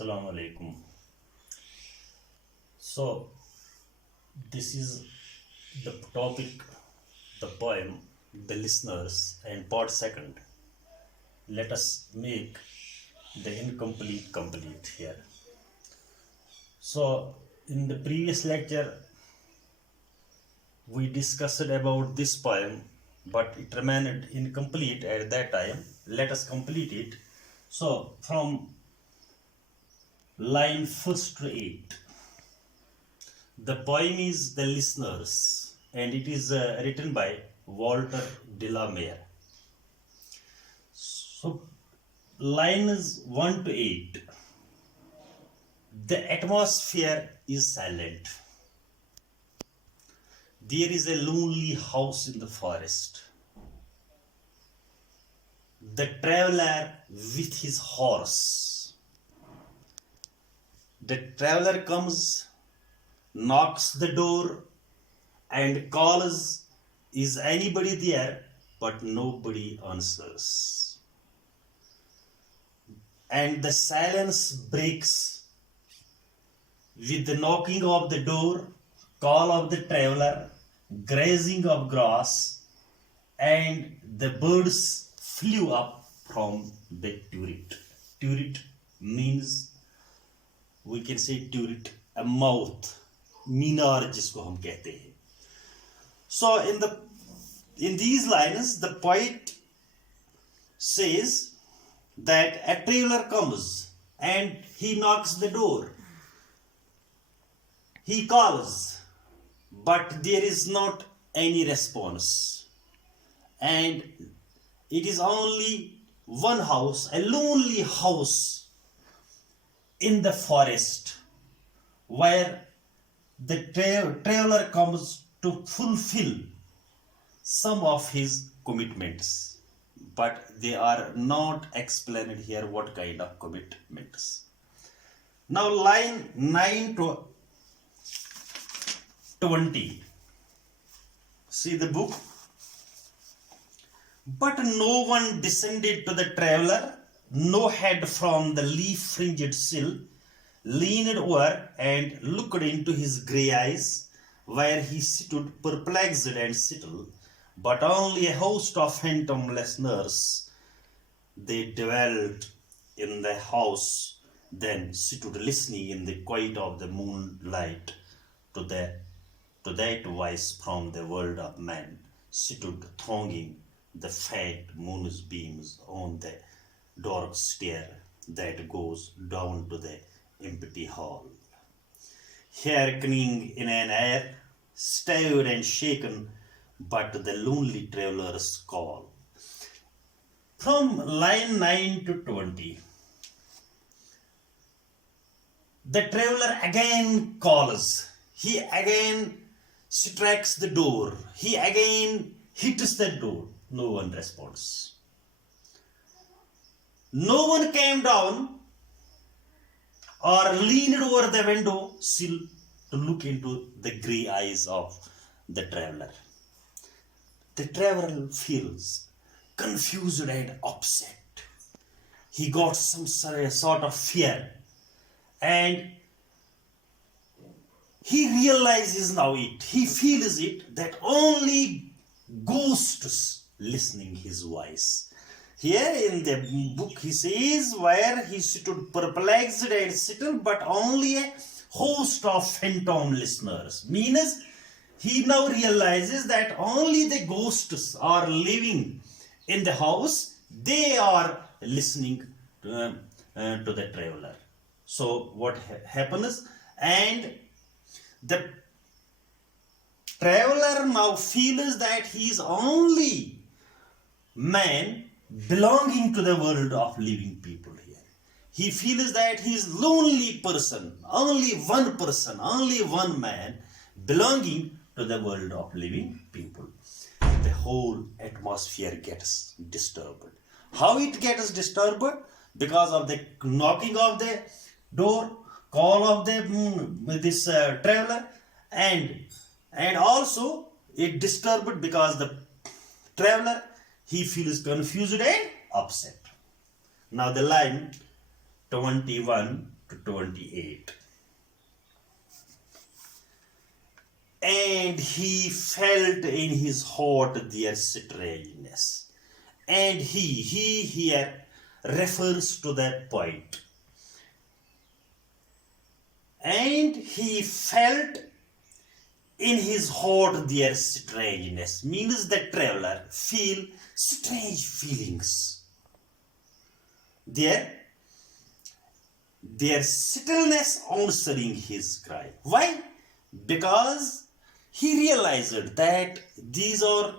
Assalamu alaikum. So, this is the topic, the poem, the listeners, and part second. Let us make the incomplete complete here. So, in the previous lecture, we discussed about this poem, but it remained incomplete at that time. Let us complete it. So, from line first to 8. The poem is The Listeners, and it is written by Walter de la Mare. So, lines 1 to 8. The atmosphere is silent. There is a lonely house in the forest. The traveler with his horse. The traveler comes, knocks the door, and calls, "Is anybody there?" But nobody answers. And the silence breaks with the knocking of the door, call of the traveler, grazing of grass, and the birds flew up from the turret. Turret means, we can say turret, a mouth, मीनार जिसको हम कहते हैं. So in these lines, the poet says that a traveler comes and he knocks the door. He calls, but there is not any response. And it is only one house, a lonely house in the forest, where the traveler comes to fulfill some of his commitments, but they are not explained here what kind of commitments. Now line 9 to 20. See the book. But no one descended to the traveler, no head from the leaf-fringed sill leaned over and looked into his grey eyes, where he stood perplexed and still, but only a host of phantom listeners. They dwelt in the house, then stood listening in the quiet of the moonlight to that voice from the world of man, stood thronging the faint moonbeams on the dark stair that goes down to the empty hall. Hearkening in an air, stirred and shaken, but the lonely traveler's call. From line 9 to 20, the traveler again calls. He again strikes the door. He again hits the door. No one responds. No one came down or leaned over the window sill to look into the grey eyes of the traveler. The traveler feels confused and upset. He got some sort of fear, and he realizes now he feels it, that only ghosts listening his voice. Here in the book he says, where he stood perplexed and still, but only a host of phantom listeners. Means he now realizes that only the ghosts are living in the house. They are listening to the traveler. So what happens? And the traveler now feels that he is only man belonging to the world of living people here. He feels that he is lonely person, only one man belonging to the world of living people. The whole atmosphere gets disturbed. How it gets disturbed? Because of the knocking of the door, call of this traveler, and also it disturbed because the traveler, he feels confused and upset. Now the line 21 to 28. And he felt in his heart their strangeness. And he here refers to that point. And he felt in his heart their strangeness, means the traveler feel strange feelings. Their stillness answering his cry. Why? Because he realized that these are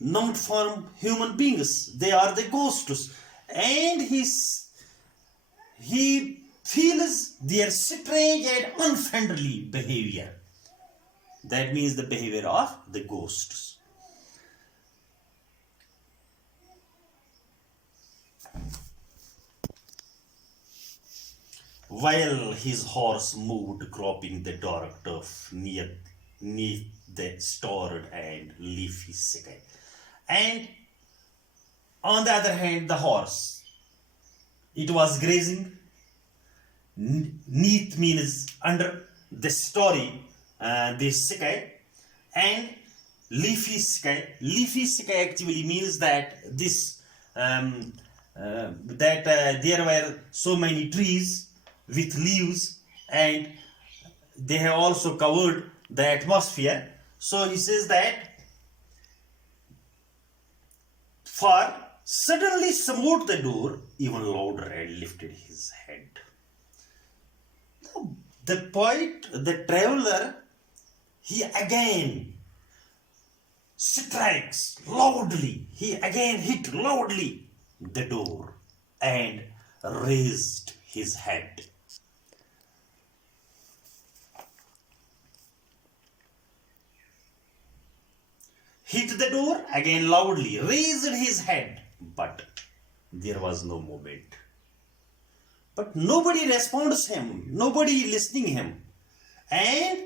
not from human beings, they are the ghosts, and he feels their strange and unfriendly behavior. That means the behavior of the ghosts. While his horse moved, cropping the dark turf near the stored and leafy sky. And on the other hand, the horse, it was grazing. Neath means under the story, the sky, and leafy sky. Leafy sky actually means that this there were so many trees with leaves, and they have also covered the atmosphere. So he says that for suddenly smote the door even louder and lifted his head. The poet, the traveler, he again strikes loudly, he again hit loudly the door and raised his head. Hit the door again loudly, raised his head, but there was no movement. But nobody responds him, nobody listening him, and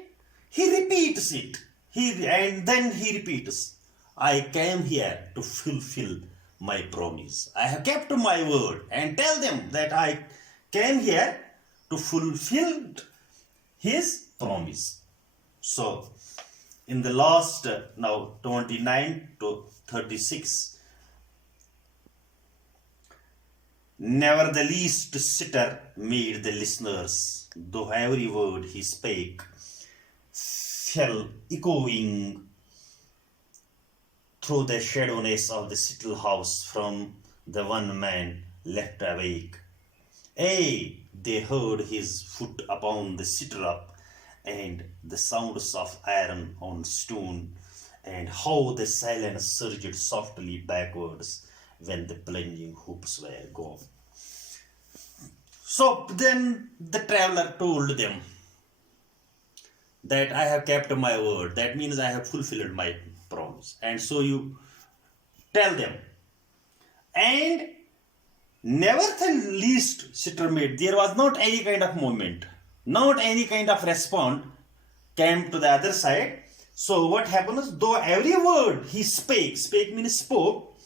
he repeats it. And then he repeats, I came here to fulfill my promise. I have kept my word, and tell them that I came here to fulfill his promise. So in the last now 29 to 36, never the least sitter made the listeners, though every word he spake fell echoing through the shadowness of the little house from the one man left awake. Aye, they heard his foot upon the sitter-up, and the sounds of iron on stone, and how the silence surged softly backwards when the plunging hoops were gone. So then the traveler told them that I have kept my word. That means I have fulfilled my promise. And so you tell them. And never the least sitter made. There was not any kind of movement, not any kind of response came to the other side. So what happens? Though every word he spake means spoke,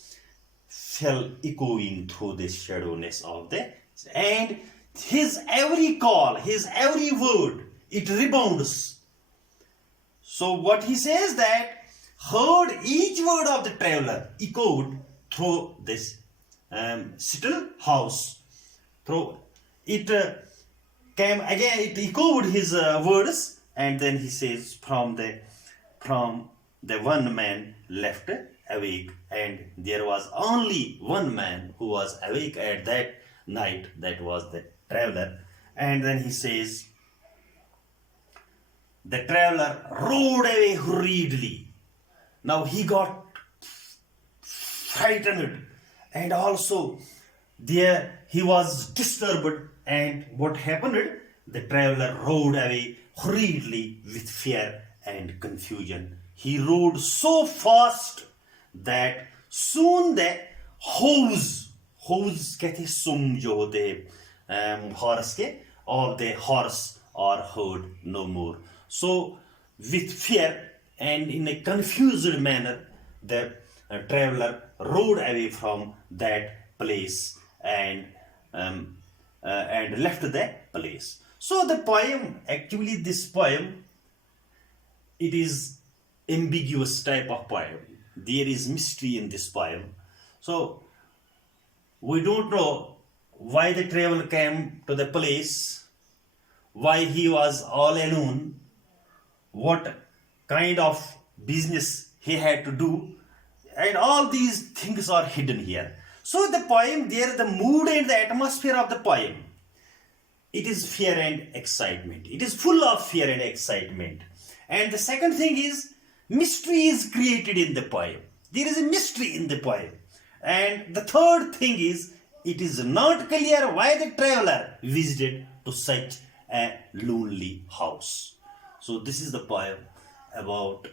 fell echoing through the shadowness of the, and his every call, his every word, it rebounds. So what he says that heard each word of the traveler echoed through this still house. Through it came again, it echoed his words, and then he says from the one man left awake, and there was only one man who was awake at that night, that was the traveler. And then he says, the traveler rode away hurriedly. Now he got frightened, and also there he was disturbed. And what happened? The traveler rode away hurriedly with fear and confusion. He rode so fast that soon the hooves कहते सुम जो होते horse के, of the horse are heard no more. So with fear and in a confused manner, the traveler rode away from that place, and and left the place. So the poem, actually this poem, it is ambiguous type of poem. There is mystery in this poem. So we don't know why the traveler came to the place, why he was all alone, what kind of business he had to do, and all these things are hidden here. So the poem there, the mood and the atmosphere of the poem, it is fear and excitement. It is full of fear and excitement. And the second thing is, mystery is created in the poem. There is a mystery in the poem. And the third thing is, it is not clear why the traveler visited to such a lonely house. So this is the poem about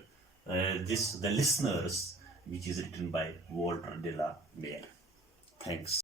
the listeners, which is written by Walter de la Mare. Thanks.